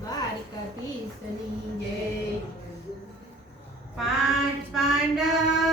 દ્વારકાધીશની જય. પાંચ પાંડવને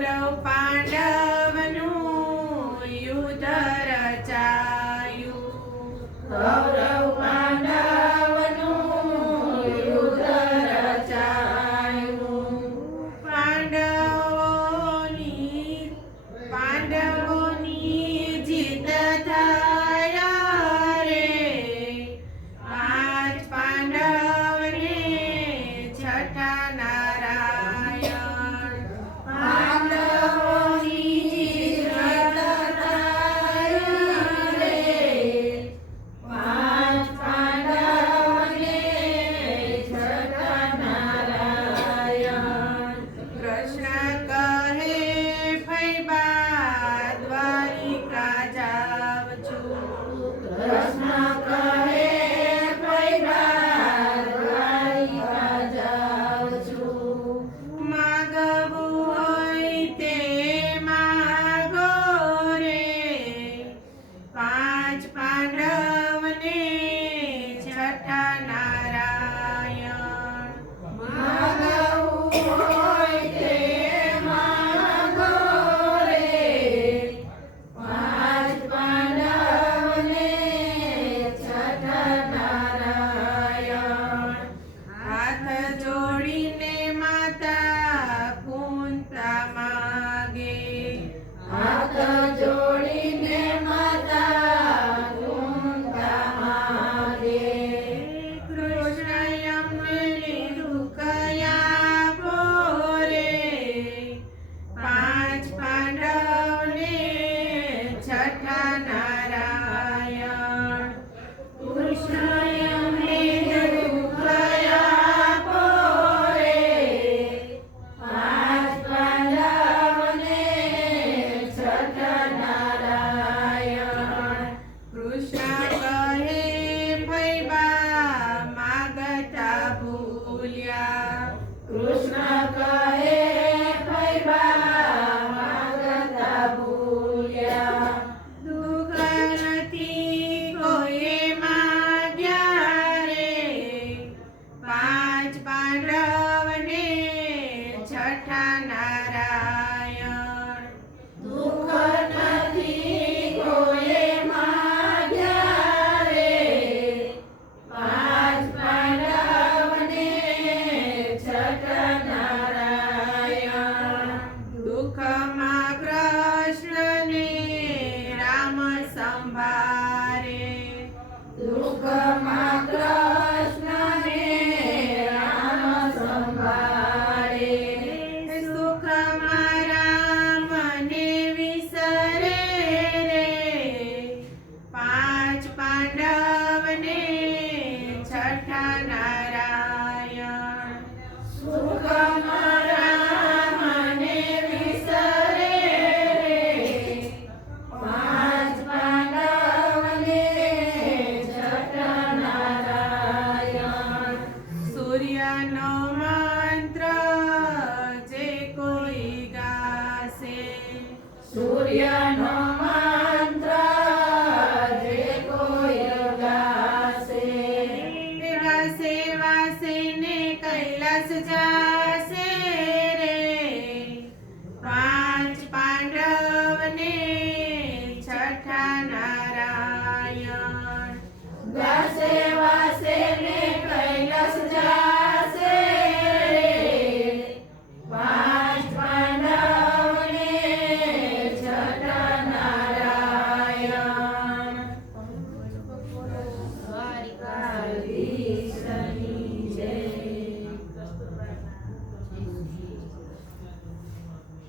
เราไป